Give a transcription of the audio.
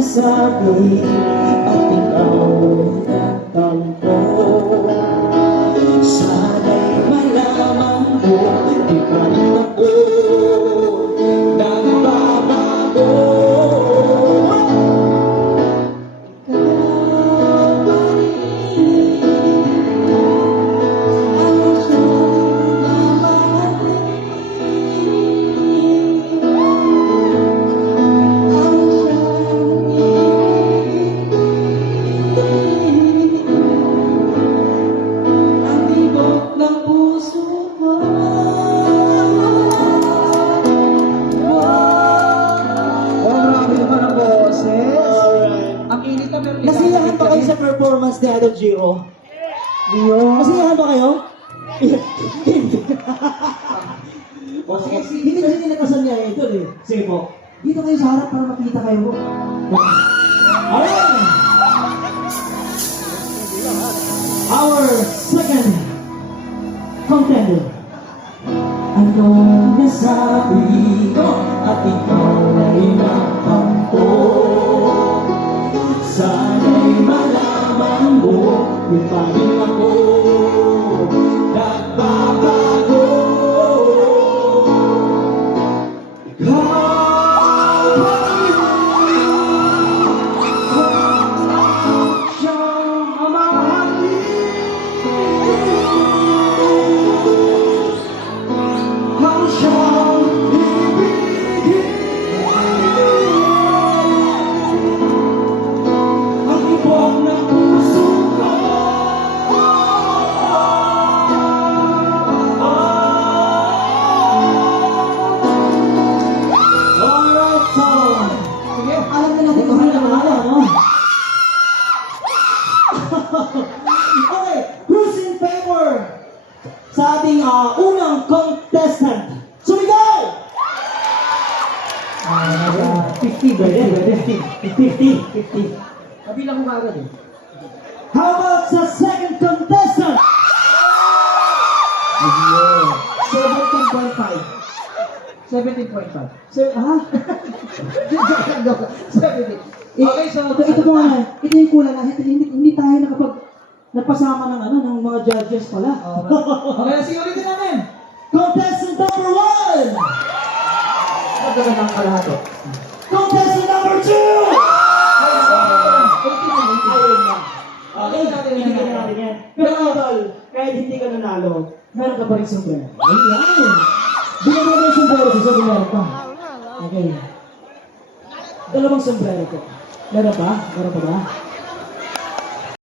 nasabi at ikaw nagtampo. Sana'y malaman mo, di pa rin ako nagbabago. Nasiyahan ba kayo sa performance ni Idol Gio? Nasiyahan ba kayo? O sige, hindi kasi tinakasan niya Idol eh. Sige po. Dito kayo sa harap para makita kayo. Alright! Our second contender. Anong nasabi ko at ikaw ay nakampo? Sana'y malaman mo, di pa rin ako nagbabago. Ikaw siyang mamahalin, ang siyang ibigin. Alam na natin kung sino na no? Okay, who's in favor sa ating unang contestant? Sumigaw! 50. Kabilang ko agad eh. How about sa second contestant? 17.5. Ha? 17. Okay, so ito po nga, ito yung kulang na hindi tayo nagpasama ng mga judges pala. Okay, sige ulitin namin. Contestant number 1! Maganda ng kalahato. Contestant number 2! Okay, hindi ka natin yan. Pero Idol, kahit hindi ka nanalo, meron ka pa rin sombrero. Ayan! Bigyan mo yung sombrero, sasabi meron pa. Okay. Dalawang sombrero ko. Meron pa? Meron pa ba?